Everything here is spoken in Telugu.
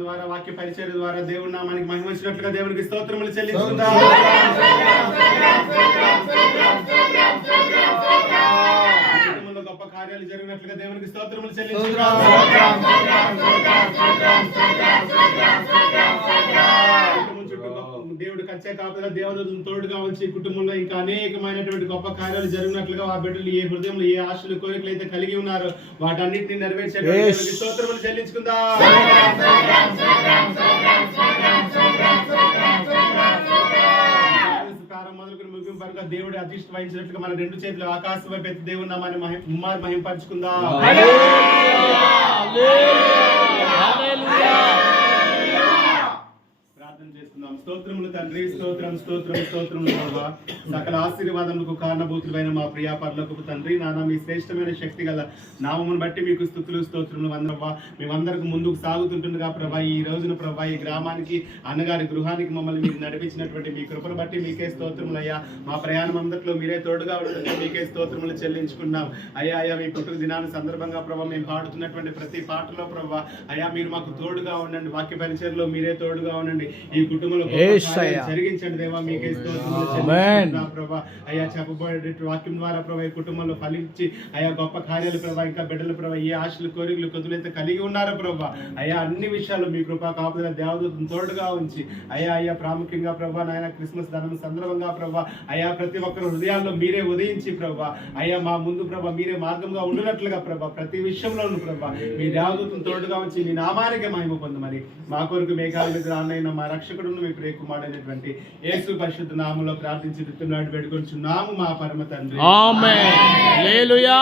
ద్వారా వాక్య పరిచయం ద్వారా దేవుడి నామానికి మహిమ వచ్చినట్లుగా దేవునికి స్తోత్రములు కుటుంబంలో గొప్ప కార్యాలు జరిగినట్లుగా దేవునికి స్తోత్రములు చెల్లించుకుందాం. కచ్చే కాపుదల దేవదూతను తోడుగా ఉంచి కుటుంబంలో ఇంకా అనేకమైనటువంటి గొప్ప కార్యాలు జరిగినట్లుగా ఆ బిడ్డలు ఏ హృదయంలో ఏ ఆశలు కోరికలు అయితే కలిగి ఉన్నారో వాటన్నిటిని. దేవునికి స్తోత్రములు చెల్లించుకుందాం. మొదలుకొని ముగింపు వరకు దేవుడు అధిష్ట వహించినట్లుగా మన రెండు చేతులు ఆకాశం వైపు ఎత్తి దేవుడు నామాన్ని మహి ఉమ్మారు మహింపరచుకుందాం. స్తోత్రములు తండ్రి స్తోత్రం స్తోత్రం స్తోత్రం ప్రభా. సకల ఆశీర్వాదములకు కారణభూతులైన మా ప్రియా పర్లకు తండ్రి నాన్న మీ శ్రేష్టమైన శక్తి గల నామమును బట్టి మీకు స్థుతులు స్తోత్రములు వందరవ్వా మేమందరికి ముందుకు సాగుతుంటుండగా ప్రభా ఈ రోజున ప్రభా ఈ గ్రామానికి అన్నగారి గృహానికి మమ్మల్ని మీరు నడిపించినటువంటి మీ కృపను బట్టి మీకే స్తోత్రములు అయ్యా. మా ప్రయాణం అందరిలో మీరే తోడుగా ఉంటుంది మీకే స్తోత్రములు చెల్లించుకున్నాం. అయ్యా అయ్యా మీ పుట్టుక దినాన్ని సందర్భంగా ప్రభా మేము పాడుతున్నటువంటి ప్రతి పాటలో ప్రభా అయ్యా మీరు మాకు తోడుగా ఉండండి వాక్య పరిచయంలో మీరే తోడుగా ఉండండి. ఈ కుటుంబంలో జరిగించండి దేవా మీకే స్తోత్రములు ఆమేన్. చెల్లించుకుంటున్నాం ప్రభా. అయ్యా చెప్పబడే వాక్యం ద్వారా ప్రభా కుటుంబంలో ఫలించి అయ్యా గొప్ప కార్యాలు ప్రభా ఇంకా బిడ్డలు ప్రభా ఏ ఆశలు కోరికలు కొద్దులైతే కలిగి ఉన్నారో ప్రభా. అయ్యా అన్ని విషయాలు మీ కృపా కాపుదల దేవదూతను తోడుగా ఉంచి అయ్యా అయ్యా ప్రాముఖ్యంగా ప్రభా నాయన క్రిస్మస్ ధనం సందర్భంగా ప్రభా అయ్యా ప్రతి ఒక్కరు హృదయాల్లో మీరే ఉదయించి ప్రభా అయ్యా మా ముందు ప్రభా మీరే మార్గంగా ఉండినట్లుగా ప్రభా ప్రతి విషయంలోనూ ప్రభా మీ దేవదూతను తోడుగా ఉంచి మీ నామానికి మహిమ పొందమని మా కొరకు మేఘాల మీద రానైన మా రక్షకుడును మీ ప్రియ కుమారుడైనటువంటి యేసు పరిశుద్ధ నామంలో ప్రార్థించి దిత్తున్నాడు వేడుకొంచున్నాము మా పరమ తండ్రి. ఆమేన్. హల్లెలూయా.